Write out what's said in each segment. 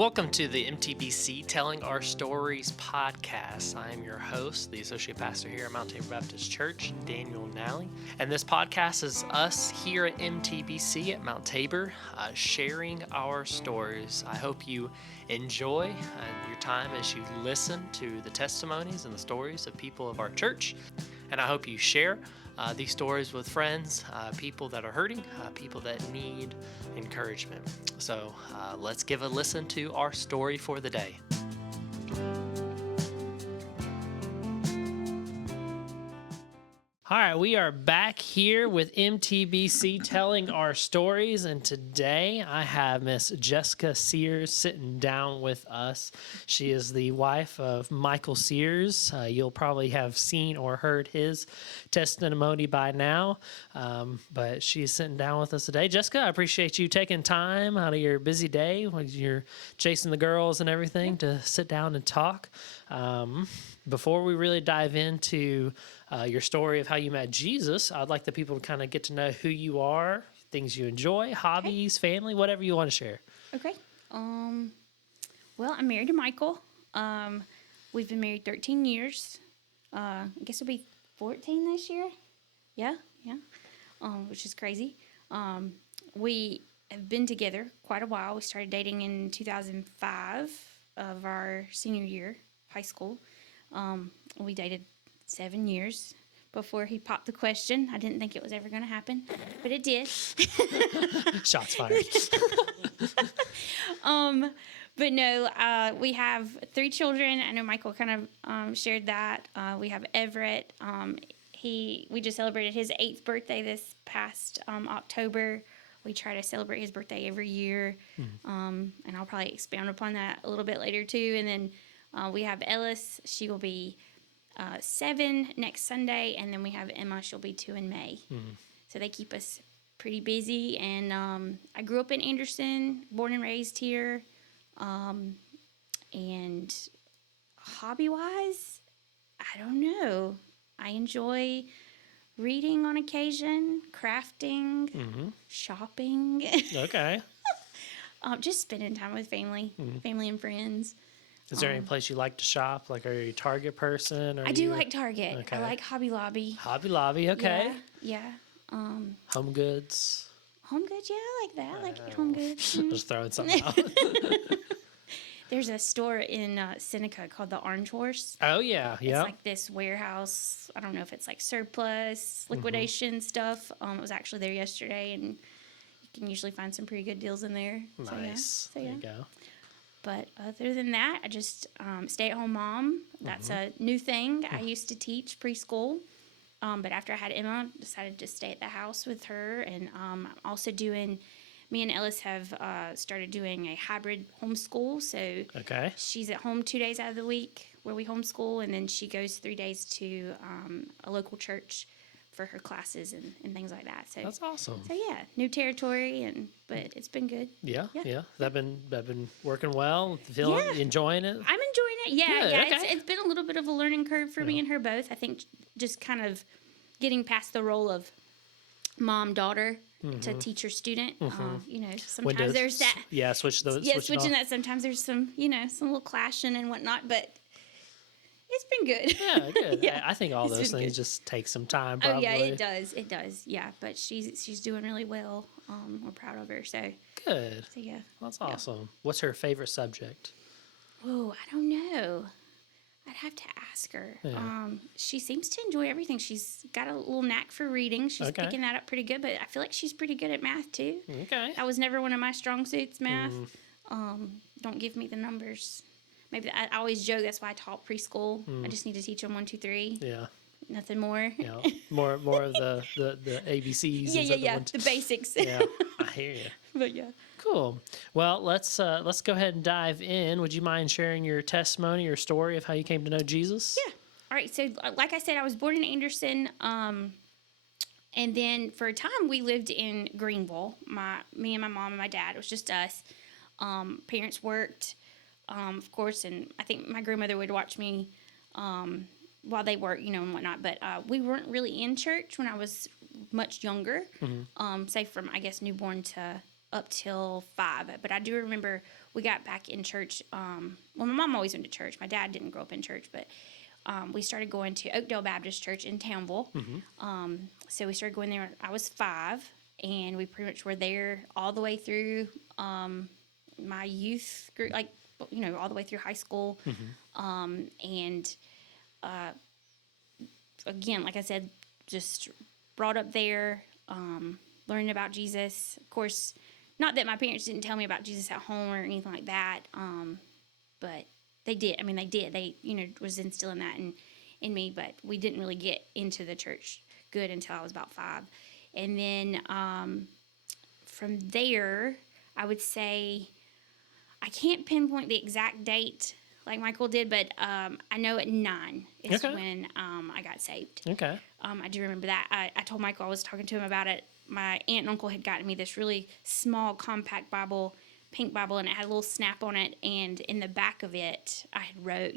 Welcome to the MTBC Telling Our Stories podcast. I am your host, the Associate Pastor here at Mount Tabor Baptist Church, Daniel Nally. And this podcast is us here at MTBC at Mount Tabor sharing our stories. I hope you enjoy your time as you listen to the testimonies and the stories of people of our church. And I hope you share these stories with friends, people that are hurting, people that need encouragement. So let's give a listen to our story for the day. All right, we are back here with MTBC Telling Our Stories, and today I have Miss Jessica Sears sitting down with us. She is the wife of Michael Sears. You'll probably have seen or heard his testimony by now, but she's sitting down with us today. Jessica, I appreciate you taking time out of your busy day when you're chasing the girls and everything to sit down and talk. Before we really dive into your story of how you met Jesus, I'd like the people to kind of get to know who you are, things you enjoy, hobbies, family, whatever you want to share. Okay. Well, I'm married to Michael. We've been married 13 years. I guess it'll be 14 this year. Yeah. Which is crazy. We have been together quite a while. We started dating in 2005 of our senior year, high school. We dated 7 years before he popped the question. I didn't think it was ever going to happen, but it did. Shots fired. But no, we have 3 children. I know Michael kind of shared that. We have Everett. We just celebrated his 8th birthday this past October. We try to celebrate his birthday every year, and I'll probably expound upon that a little bit later too. And then we have Ellis. She will be 7 next Sunday, and then we have Emma. She'll be 2 in May. So they keep us pretty busy. And I grew up in Anderson, born and raised here. And hobby-wise, I don't know. I enjoy reading on occasion, crafting, shopping. Okay. Just spending time with family and friends. Is there any place you like to shop? Like, are you a Target person? I do like Target. Okay. I like Hobby Lobby. Hobby Lobby, okay. Yeah. Home Goods. Home Goods, yeah, I like that. I like Home Goods. Just throwing something out. There's a store in Seneca called the Orange Horse. Oh, yeah. It's like this warehouse. I don't know if it's like surplus, liquidation stuff. It was actually there yesterday, and you can usually find some pretty good deals in there. Nice. So, yeah. There you go. But other than that, I just stay-at-home mom. That's a new thing. I used to teach preschool, but after I had Emma, decided to stay at the house with her. And I'm also me and Ellis have started doing a hybrid homeschool. So she's at home 2 days out of the week where we homeschool, and then she goes 3 days to a local church for her classes and things like that. So that's awesome. So yeah, new territory, but it's been good. Yeah. That been working well. Enjoying it. I'm enjoying it. Yeah. Okay. It's been a little bit of a learning curve for me and her both. I think just kind of getting past the role of mom daughter to teacher student. Sometimes there's that. Yeah, switching that. Sometimes there's some little clashing and whatnot, but it's been good. Yeah, good. Yeah. I think all those things just take some time, probably. Oh, yeah, it does. Yeah, but she's doing really well. We're proud of her, so. Good. So, yeah. That's awesome. What's her favorite subject? Oh, I don't know. I'd have to ask her. Yeah. She seems to enjoy everything. She's got a little knack for reading. She's picking that up pretty good, but I feel like she's pretty good at math, too. Okay. That was never one of my strong suits, math. Don't give me the numbers. Maybe I always joke that's why I taught preschool. I just need to teach them 1, 2, 3. Yeah. Nothing more. Yeah. More of the ABCs. Yeah. The basics. Yeah. I hear you. But yeah. Cool. Well, let's go ahead and dive in. Would you mind sharing your testimony or story of how you came to know Jesus? Yeah. All right. So, like I said, I was born in Anderson. And then for a time we lived in Greenville. Me and my mom and my dad. It was just us. Parents worked. Of course, and I think my grandmother would watch me while they worked, and whatnot. But we weren't really in church when I was much younger, say from, I guess, newborn to up till 5. But I do remember we got back in church. Well, my mom always went to church. My dad didn't grow up in church, but we started going to Oakdale Baptist Church in Townville. So we started going there when I was 5, and we pretty much were there all the way through my youth group, like, all the way through high school. And again, like I said, just brought up there, learning about Jesus. Of course, not that my parents didn't tell me about Jesus at home or anything like that, but they did. I mean, they did. They, was instilling that in me, but we didn't really get into the church good until I was about 5. And then from there, I would say, I can't pinpoint the exact date like Michael did, but I know at 9 is when I got saved. Okay. I do remember that. I told Michael, I was talking to him about it. My aunt and uncle had gotten me this really small, compact Bible, pink Bible, and it had a little snap on it. And in the back of it, I had wrote,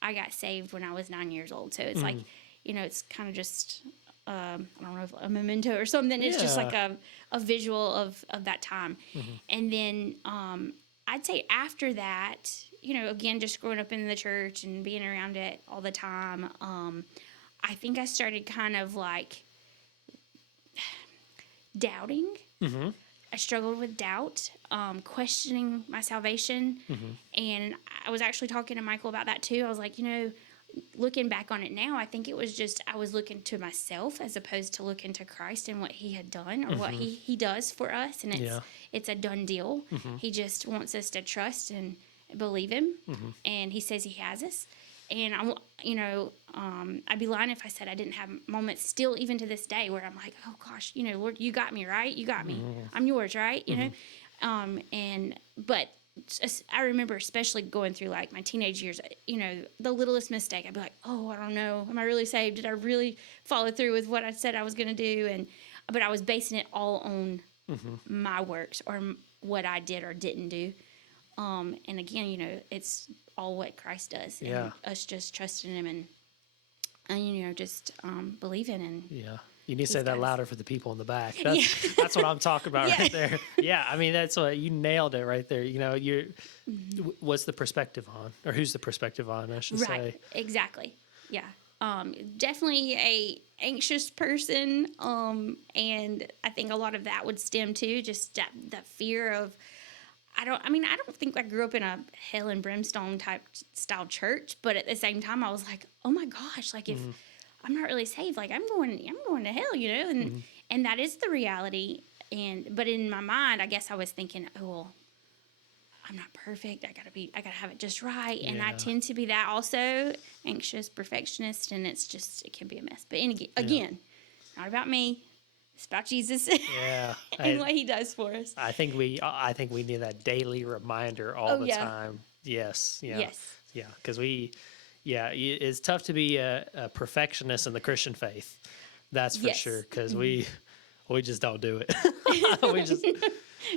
I got saved when I was 9 years old. So it's like, it's kind of just, I don't know, if a memento or something. It's just like a visual of that time. And then I'd say after that, again, just growing up in the church and being around it all the time, I think I started kind of like doubting. I struggled with doubt, questioning my salvation. And I was actually talking to Michael about that too. I was like, looking back on it now, I think it was just I was looking to myself as opposed to looking to Christ and what he had done or what he does for us. And it's a done deal. He just wants us to trust and believe him. And he says he has us. And I'd be lying if I said I didn't have moments still, even to this day, where I'm like, oh gosh, Lord, you got me, right? You got me. I'm yours, right? But I remember especially going through like my teenage years, the littlest mistake, I'd be like, oh, I don't know. Am I really saved? Did I really follow through with what I said I was going to do? But I was basing it all on my works or what I did or didn't do. And again, it's all what Christ does. And us just trusting him and just believing. And you need to say that louder for the people in the back. That's what I'm talking about right there. Yeah, I mean, that's what you nailed it right there. What's the perspective on, or who's the perspective on, I should say. Right, exactly. Yeah. Definitely a anxious person. And I think a lot of that would stem too, just that fear of, I don't think I grew up in a hell and brimstone type style church, but at the same time I was like, oh my gosh, like if I'm not really saved, like I'm going to hell, and that is the reality. But in my mind, I guess I was thinking, oh, well, I'm not perfect. I gotta have it just right. And I tend to be that also, anxious, perfectionist, and it can be a mess. But again, not about me. It's about Jesus. And what he does for us. I think we need that daily reminder all the time. Yes. Yeah. Yes. Yeah. Because it's tough to be a perfectionist in the Christian faith. That's for sure. Because we just don't do it. We just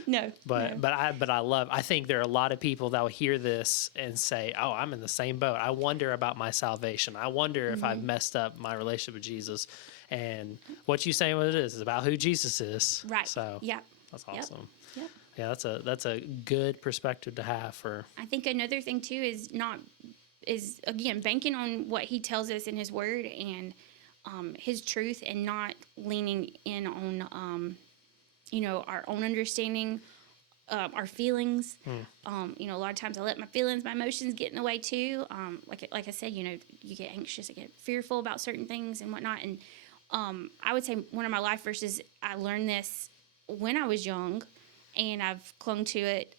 no. But I think there are a lot of people that will hear this and say, "Oh, I'm in the same boat. I wonder about my salvation. I wonder if I've messed up my relationship with Jesus." And what you saying what it is about who Jesus is. Right. So that's awesome. Yep. Yeah, that's a good perspective to have for. I think another thing too is again banking on what he tells us in his word and his truth, and not leaning in on our own understanding, our feelings. A lot of times I let my feelings, my emotions get in the way too. Like I said, you get anxious, I get fearful about certain things and whatnot. And I would say one of my life verses, I learned this when I was young, and I've clung to it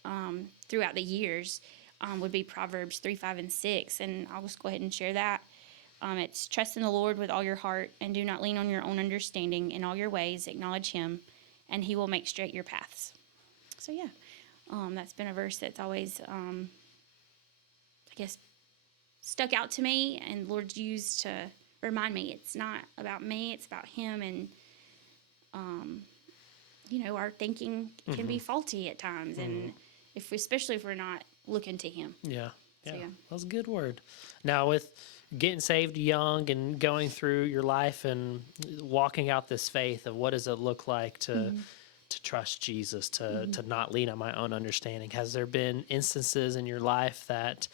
throughout the years, would be Proverbs 3, 5, and 6. And I'll just go ahead and share that. It's trust in the Lord with all your heart, and do not lean on your own understanding. In all your ways acknowledge him, and he will make straight your paths. So that's been a verse that's always, I guess, stuck out to me, and Lord's used to remind me it's not about me, it's about him. And our thinking can be faulty at times, and especially if we're not looking to him. That was a good word. Now, with getting saved young and going through your life and walking out this faith of what does it look like to to trust Jesus, to not lean on my own understanding? Has there been instances in your life that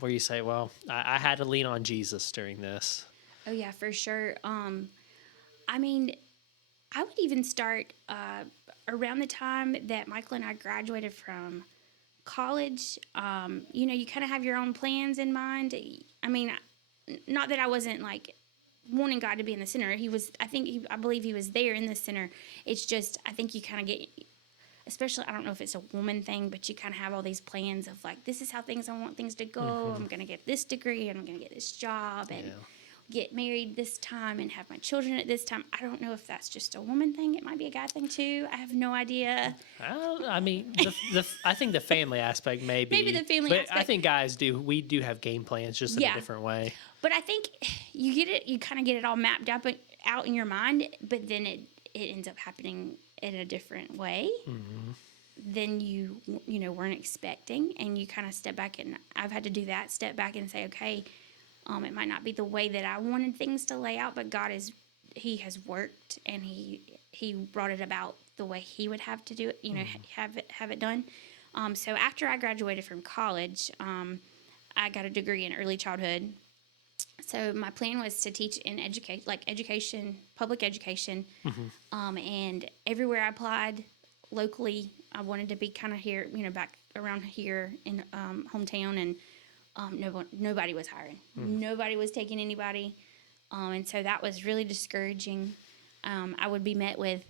where you say, well, I had to lean on Jesus during this? Oh yeah, for sure. I mean, I would even start around the time that Michael and I graduated from college. You kind of have your own plans in mind. I mean, not that I wasn't like wanting God to be in the center. He was. I believe he was there in the center. It's just I think you kind of get, especially I don't know if it's a woman thing, but you kind of have all these plans of like, this is how I want things to go. I'm gonna get this degree and I'm gonna get this job and get married this time and have my children at this time. I don't know if that's just a woman thing. It might be a guy thing too. I have no idea. I mean, I think the family aspect Maybe the family but aspect. I think guys do. We do have game plans, just in a different way. But I think you kind of get it all mapped out in your mind, but then it ends up happening in a different way than you weren't expecting, and you kind of step back, and I've had to do that, step back and say, okay, it might not be the way that I wanted things to lay out, but He has worked, and He brought it about the way He would have to do it, have it done. So after I graduated from college, I got a degree in early childhood. So my plan was to teach in public education, and everywhere I applied locally, I wanted to be kind of here, back around here in hometown, and nobody was hiring. Nobody was taking anybody, and so that was really discouraging. I would be met with,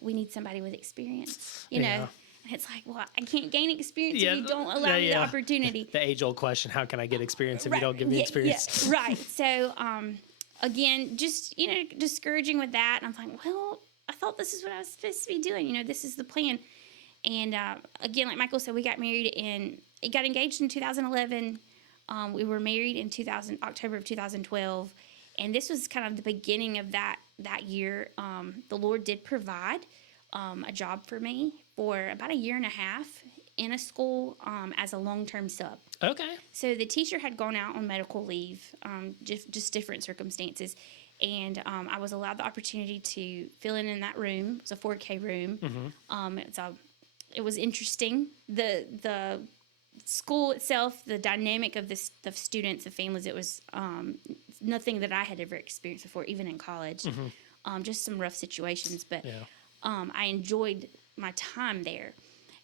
"We need somebody with experience," know. And it's like, well, I can't gain experience if you don't allow me the opportunity. The age-old question: how can I get experience if you don't give me experience? Yeah, right. So, again, just discouraging with that. And I'm like, well, I thought this is what I was supposed to be doing. This is the plan. And again, like Michael said, we got married got engaged in 2011. We were married in October of 2012, and this was kind of the beginning of that year. The Lord did provide a job for me for about a year and a half in a school as a long-term sub. Okay. So the teacher had gone out on medical leave, just different circumstances, and I was allowed the opportunity to fill in that room. It was a 4K room. It was interesting. The school itself, the dynamic of the students, the families, it was nothing that I had ever experienced before, even in college. Just some rough situations, but I enjoyed my time there.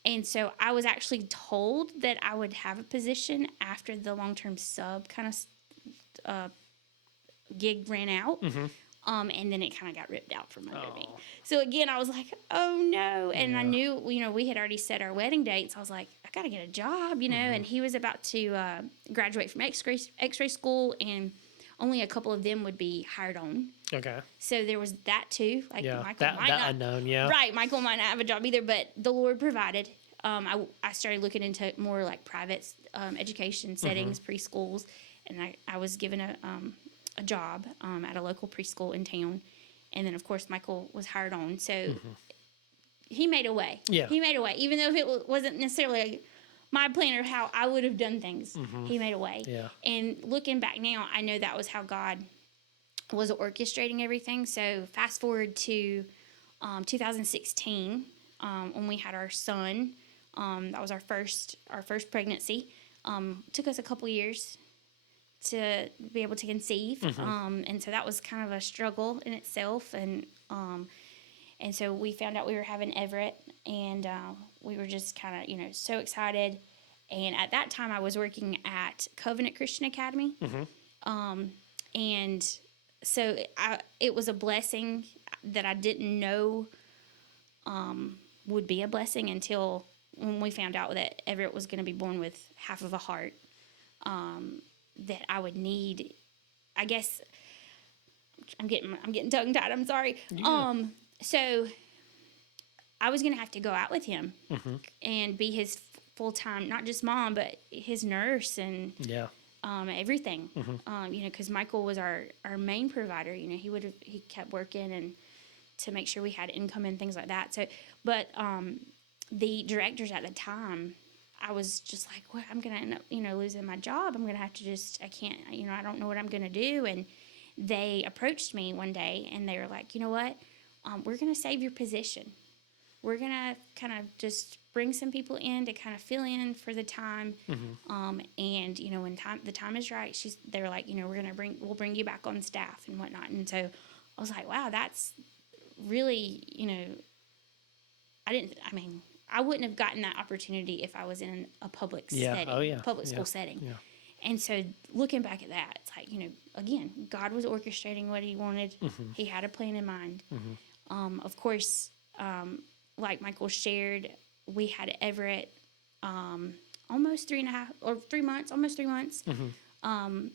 And so I was actually told that I would have a position after the long-term sub kind of gig ran out. And then it kind of got ripped out from under me. So again, I was like, oh no. And I knew, we had already set our wedding date. So I was like, I got to get a job, and he was about to graduate from x-ray school, and only a couple of them would be hired on. Okay. So there was that too. Like Michael that unknown, Right. Michael might not have a job either, but the Lord provided. I started looking into more like private education settings, preschools, and I was given a job at a local preschool in town. And then, of course, Michael was hired on. So he made a way. Yeah. He made a way. Even though it wasn't necessarily my plan or how I would have done things, he made a way. Yeah. And looking back now, I know that was how God was orchestrating everything. So fast forward to 2016, when we had our son. That was our first pregnancy. Took us a couple years to be able to conceive. And so that was kind of a struggle in itself. And so we found out we were having Everett, and we were just kind of, so excited. And at that time I was working at Covenant Christian Academy. And so it was a blessing that I didn't know would be a blessing until when we found out that Everett was going to be born with half of a heart. That I would need, I guess, I'm getting tongue tied. I'm sorry. Yeah. So I was going to have to go out with him and be his full-time, not just mom, but his nurse and everything. Because Michael was our main provider. He kept working and to make sure we had income and things like that. So, but the directors at the time, I was just like, well, I'm going to end up, losing my job. I'm going to have to I can't, I don't know what I'm going to do. And they approached me one day and they were like, you know what? We're going to save your position. we're going to kind of just bring some people in to kind of fill in for the time. And, you know, when the time is right, they're like, you know, we'll bring you back on staff and whatnot. And so I was like, wow, that's really, you know, I wouldn't have gotten that opportunity if I was in a public setting, public school setting. Yeah. And so looking back at that, it's like, you know, again, God was orchestrating what he wanted. He had a plan in mind. Of course, like Michael shared, we had Everett almost 3 months. And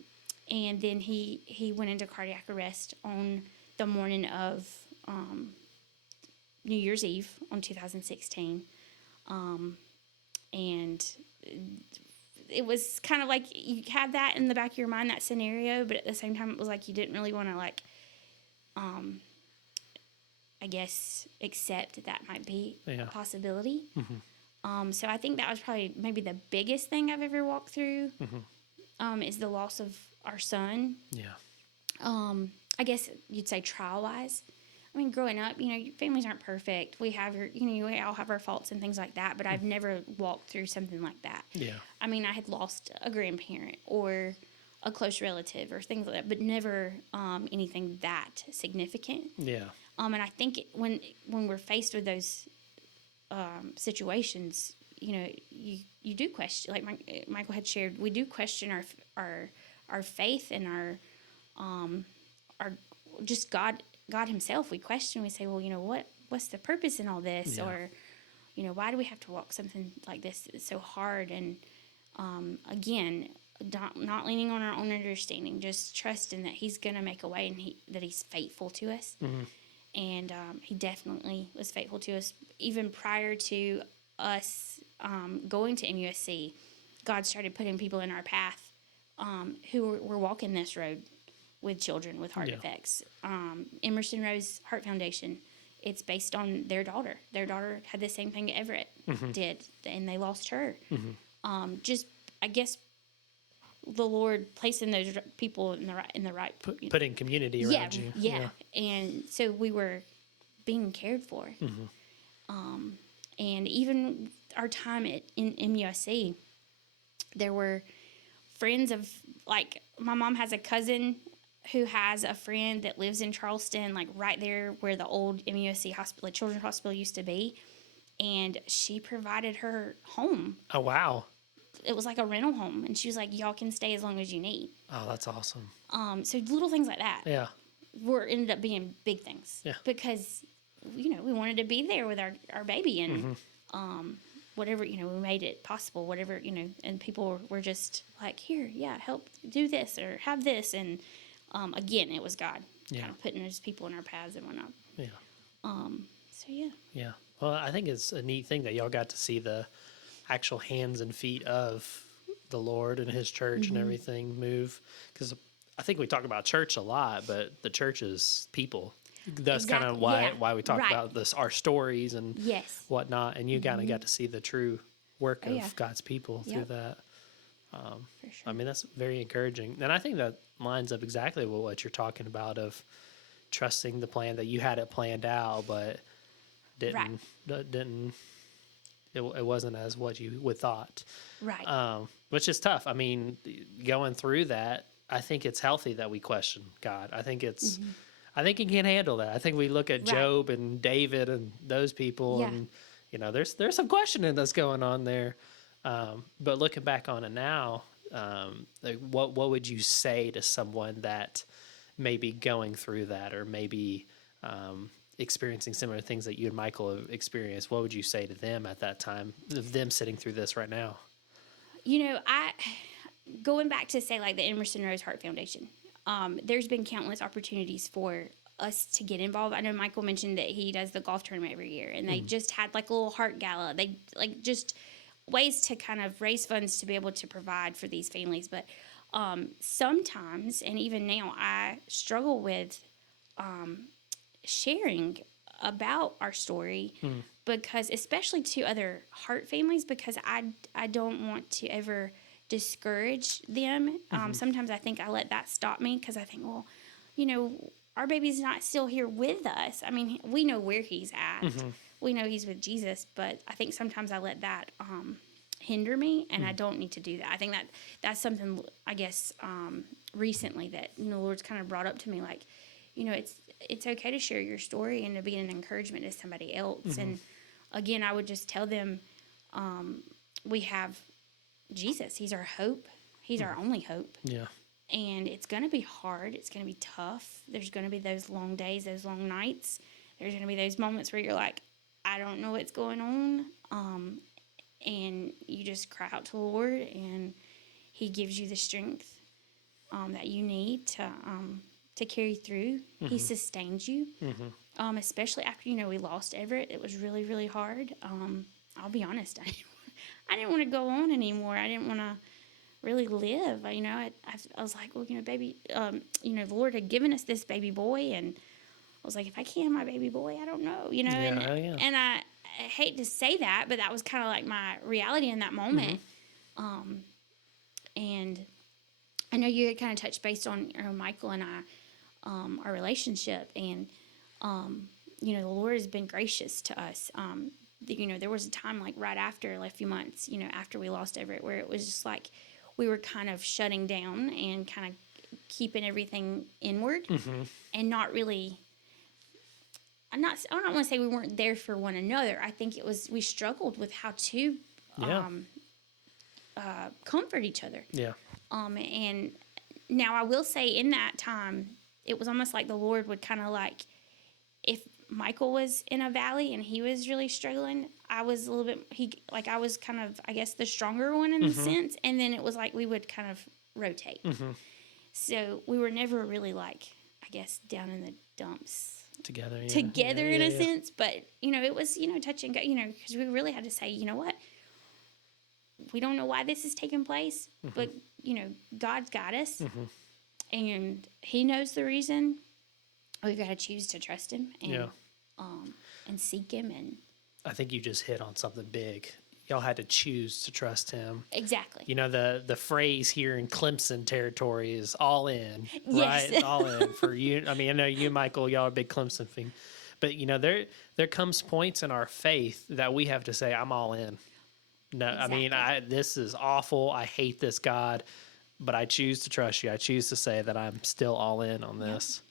then he went into cardiac arrest on the morning of New Year's Eve on 2016. And it was kind of like you had that in the back of your mind, that scenario, but at the same time, it was like you didn't really want to, like, I guess, accept that might be a possibility. So I think that was probably maybe the biggest thing I've ever walked through, is the loss of our son. I guess you'd say trial-wise. I mean, growing up, you know, families aren't perfect. We all have our faults and things like that, but I've never walked through something like that. I mean, I had lost a grandparent or a close relative or things like that, but never anything that significant. And I think when we're faced with those situations, you know, you do question, like Michael had shared, we do question our faith and our just God himself. We question, we say, well, you know, what's the purpose in all this? Or, you know, why do we have to walk something like this so hard? And again, not leaning on our own understanding, just trusting that he's going to make a way and that he's faithful to us. And he definitely was faithful to us. Even prior to us going to MUSC, God started putting people in our path who were walking this road with children with heart defects. Emerson Rose Heart Foundation, it's based on their daughter. Their daughter had the same thing Everett did, and they lost her. Just, I guess, the Lord placing those people in the right putting community around you. And so we were being cared for. And even our time in MUSC, there were friends of, like, my mom has a cousin who has a friend that lives in Charleston, like right there where the old MUSC hospital, children's hospital, used to be, and she provided her home. Oh, wow. It was like a rental home, and she was like, y'all can stay as long as you need. Oh, that's awesome. So little things like that ended up being big things. Because, you know, we wanted to be there with our baby, and whatever, you know, we made it possible, whatever, you know, and people were just like, here, help do this or have this. And again, it was God kind of putting those people in our paths and whatnot. Well, I think it's a neat thing that y'all got to see the actual hands and feet of the Lord and his church and everything move. Because I think we talk about church a lot, but the church is people. That's kind of why we talk about this, our stories and whatnot. And you kind of got to see the true work of God's people through that. For sure. I mean, that's very encouraging. And I think that lines up exactly with what you're talking about, of trusting the plan, that you had it planned out, but it wasn't as what you would thought. Which is tough. I mean, going through that, I think it's healthy that we question God. I think it's, I think he can handle that. I think we look at Job and David and those people, and, you know, there's some questioning that's going on there. But looking back on it now, like what would you say to someone that may be going through that, or maybe experiencing similar things that you and Michael have experienced? What would you say to them at that time, of them sitting through this right now? You know, going back to, say, like the Emerson Rose Heart Foundation, there's been countless opportunities for us to get involved. I know Michael mentioned that he does the golf tournament every year, and they just had like a little heart gala. They just ways to kind of raise funds to be able to provide for these families. But sometimes, and even now, I struggle with sharing about our story, because, especially to other heart families, because I don't want to ever discourage them. Sometimes I think I let that stop me, because I think, well, you know, our baby's not still here with us. I mean, we know where he's at. We know he's with Jesus, but I think sometimes I let that hinder me, and I don't need to do that. I think that's something, I guess, recently that the Lord's kind of brought up to me, like, it's okay to share your story and to be an encouragement to somebody else. And again, I would just tell them, we have Jesus. He's our hope. He's our only hope. Yeah. And it's going to be hard. It's going to be tough. There's going to be those long days, those long nights. There's going to be those moments where you're like, I don't know what's going on. And you just cry out to the Lord, and he gives you the strength that you need to carry through. He sustains you, especially after, we lost Everett. It was really, really hard. I'll be honest. I didn't want to go on anymore. I didn't want to really live. I was like, well, baby, the Lord had given us this baby boy, and I was like, if I can't have my baby boy, I don't know, and I hate to say that, but that was kind of like my reality in that moment. And I know you had kind of touched base on Michael and I, our relationship, and the Lord has been gracious to us. There was a time, like right after, like a few months, after we lost Everett, where it was just like we were kind of shutting down and kind of keeping everything inward, and not really. I don't want to say we weren't there for one another. I think we struggled with how to comfort each other. Yeah. And now I will say, in that time, it was almost like the Lord would kind of like, if Michael was in a valley and he was really struggling, I was a little bit, I was kind of, I guess, the stronger one in the sense. And then it was like we would kind of rotate. So we were never really like, I guess, down in the dumps together in a sense. But, it was, touch and go, because we really had to say, you know what? We don't know why this is taking place, but, God's got us, and he knows the reason. We've got to choose to trust him and seek him. And I think you just hit on something big. Y'all had to choose to trust him. Exactly. The phrase here in Clemson territory is all in, yes. right? All in for you. I mean, I know you, Michael, y'all are a big Clemson fan, but there comes points in our faith that we have to say, I'm all in. No, exactly. I mean, this is awful. I hate this God, but I choose to trust you. I choose to say that I'm still all in on this.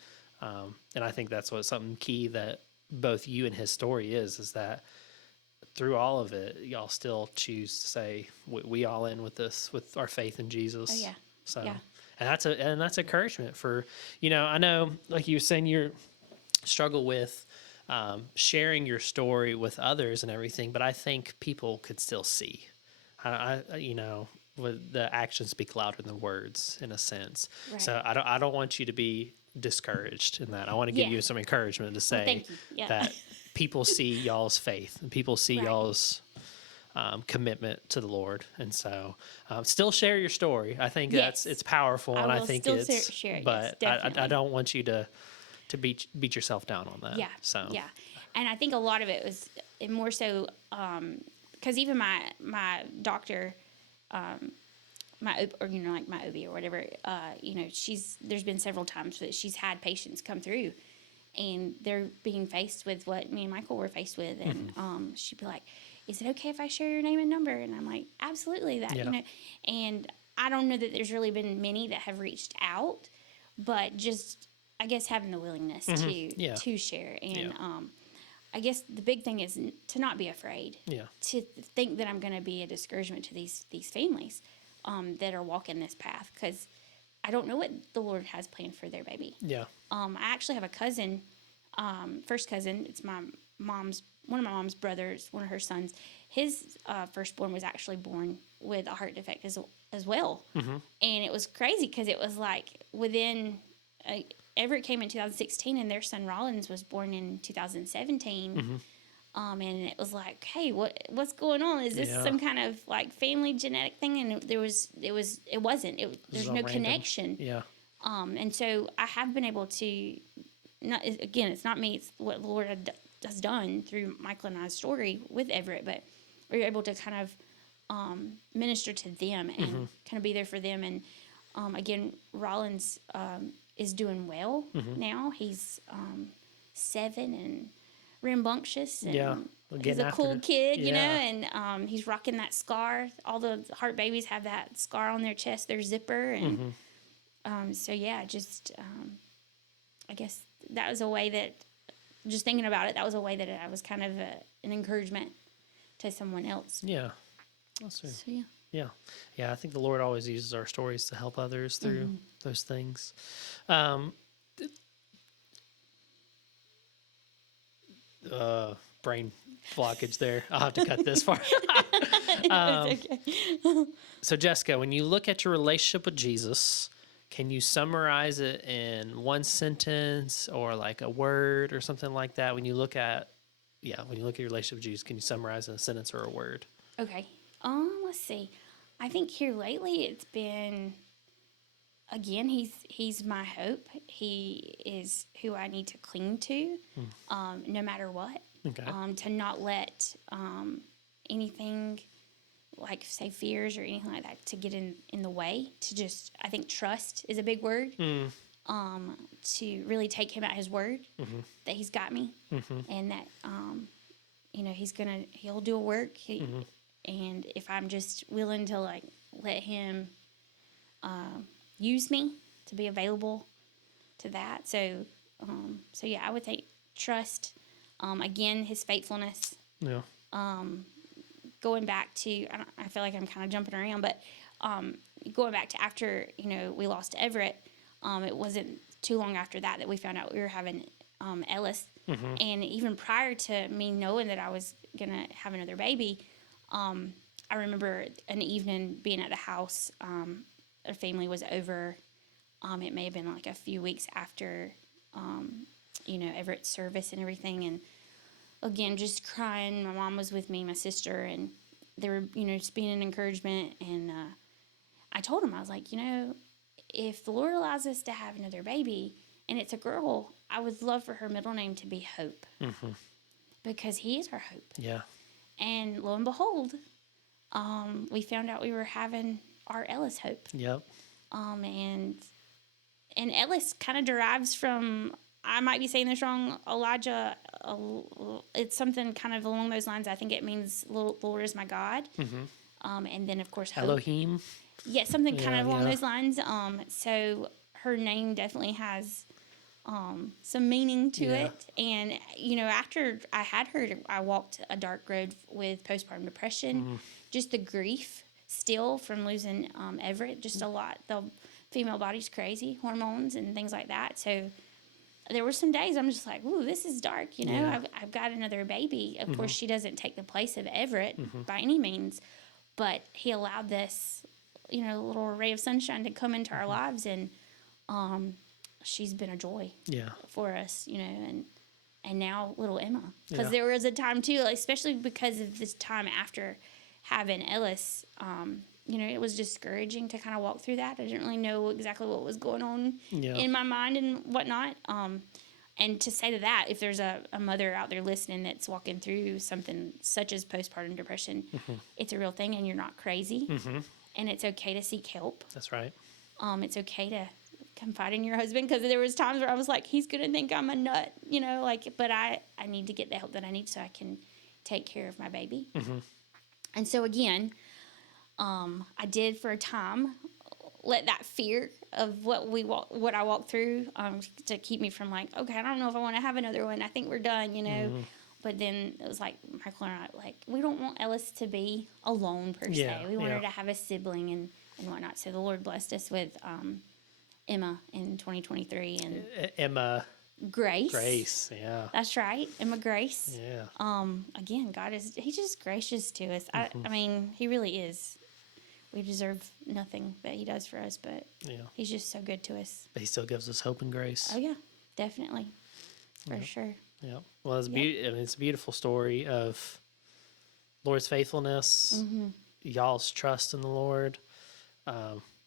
And I think that's something key that both you and his story is that through all of it, y'all still choose to say, we all in with this, with our faith in Jesus. Oh, yeah. So, yeah. And that's encouragement for, I know, like you were saying, you struggle with sharing your story with others and everything, but I think people could still see. With the actions speak louder than words, in a sense. Right. So I don't want you to be discouraged in that. I want to give you some encouragement to say that people see y'all's faith and people see y'all's commitment to the Lord, and so still share your story. I think it's powerful, and I think it's share it, but I don't want you to beat yourself down on that. And I think a lot of it was more so because even my doctor, my OB or whatever, there's been several times that she's had patients come through, and they're being faced with what me and Michael were faced with, and she'd be like, "Is it okay if I share your name and number?" And I'm like, "Absolutely." And I don't know that there's really been many that have reached out, but just I guess having the willingness to share, and I guess the big thing is to not be afraid. To think that I'm going to be a discouragement to these families that are walking this path, because I don't know what the Lord has planned for their baby. I actually have a cousin, first cousin. It's one of my mom's brothers, one of her sons. His firstborn was actually born with a heart defect as well. And it was crazy because it was like within Everett came in 2016, and their son Rollins was born in 2017. And it was like, hey, what's going on? Is this some kind of like family genetic thing? And it wasn't. There's no connection. And so I have been able to, it's not me, it's what the Lord has done through Michael and I's story with Everett, but we're able to kind of minister to them and kind of be there for them. And Again, Rollins is doing well now. He's 7 and rambunctious, and Yeah. he's a cool kid, you know, Yeah. and he's rocking that scar. All the heart babies have that scar on their chest, their zipper, and so yeah, just I guess that was a way that, just thinking about it, that was a way that I was kind of an encouragement to someone else. Yeah. That's true. So yeah. Yeah. Yeah. I think the Lord always uses our stories to help others through those things. Brain blockage there. I'll have to cut this part. It's okay. So, Jessica, when you look at your relationship with Jesus, can you summarize it in one sentence or like a word or something like that? When you look at your relationship with Jesus, can you summarize in a sentence or a word? Okay. Let's see. I think here lately it's been, again, he's my hope. He is who I need to cling to, no matter what. Okay. To not let anything like, say, fears or anything like that to get in the way. To just, I think trust is a big word. To really take him at his word that he's got me, and that he'll do a work. And if I'm just willing to like let him use me, to be available to that. So yeah, I would say trust. Again, his faithfulness. Yeah. Going back to, I feel like I'm kind of jumping around, but going back to after we lost Everett, it wasn't too long after that we found out we were having Ellis, and even prior to me knowing that I was gonna have another baby. I remember an evening being at the house. A family was over. It may have been like a few weeks after, Everett's service and everything. And again, just crying. My mom was with me, my sister, and they were, just being an encouragement. And I told him, I was like, if the Lord allows us to have another baby and it's a girl, I would love for her middle name to be Hope, because he is our hope. Yeah. And lo and behold, we found out we were having our Ellis Hope. Yep. And Ellis kind of derives from, I might be saying this wrong, Elijah. It's something kind of along those lines. I think it means Lord is my God. And then, of course, Hope. Elohim. Yeah, something kind of along those lines. So her name definitely has some meaning to it. And, after I had her, I walked a dark road with postpartum depression. Just the grief still from losing Everett, just a lot. The female body's crazy, hormones and things like that. So there were some days I'm just like, ooh, this is dark. I've got another baby. Of course, she doesn't take the place of Everett by any means, but he allowed this, little ray of sunshine to come into our lives, and she's been a joy for us, and now little Emma. Because there was a time, too, especially because of this time after having Ellis, it was discouraging to kind of walk through that. I didn't really know exactly what was going on in my mind and whatnot. And to say to that, if there's a mother out there listening that's walking through something such as postpartum depression, it's a real thing, and you're not crazy. And it's okay to seek help. That's right. It's okay to confide in your husband, because there was times where I was like, he's going to think I'm a nut, but I need to get the help that I need so I can take care of my baby. And so again, I did for a time let that fear of what I walked through to keep me from like, okay, I don't know if I want to have another one. I think we're done, But then it was like Michael and I, like, we don't want Ellis to be alone per se. We want her to have a sibling and whatnot. So the Lord blessed us with Emma in 2023 and Emma. Grace, yeah. That's right, Emma Grace. Yeah. Again, he's just gracious to us. I mean, he really is. We deserve nothing that he does for us, but he's just so good to us. But he still gives us hope and grace. Oh yeah, definitely, for sure. Yeah. Well, it's a beautiful story of Lord's faithfulness, y'all's trust in the Lord.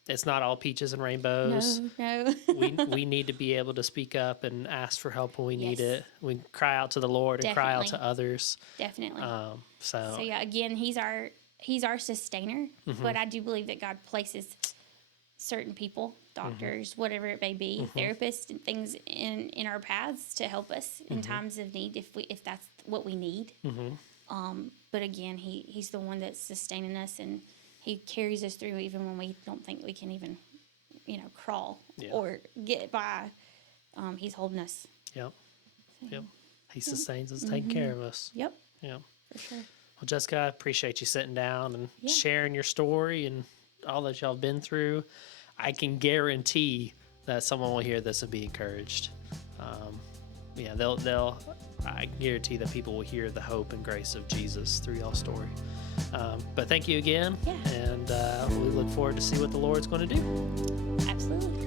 It's not all peaches and rainbows. No. we need to be able to speak up and ask for help when we need it. We cry out to the Lord and cry out to others. Definitely. So yeah, again, he's our sustainer, but I do believe that God places certain people, doctors, whatever it may be, therapists, and things in our paths to help us in times of need if that's what we need. But again, he's the one that's sustaining us, and he carries us through even when we don't think we can even, crawl or get by. He's holding us. Yep. Yep. He sustains us, taking care of us. Yep. Yeah. For sure. Well, Jessica, I appreciate you sitting down and sharing your story and all that y'all have been through. I can guarantee that someone will hear this and be encouraged. I guarantee that people will hear the hope and grace of Jesus through y'all's story. But thank you again. Yeah. And we look forward to see what the Lord's going to do. Absolutely.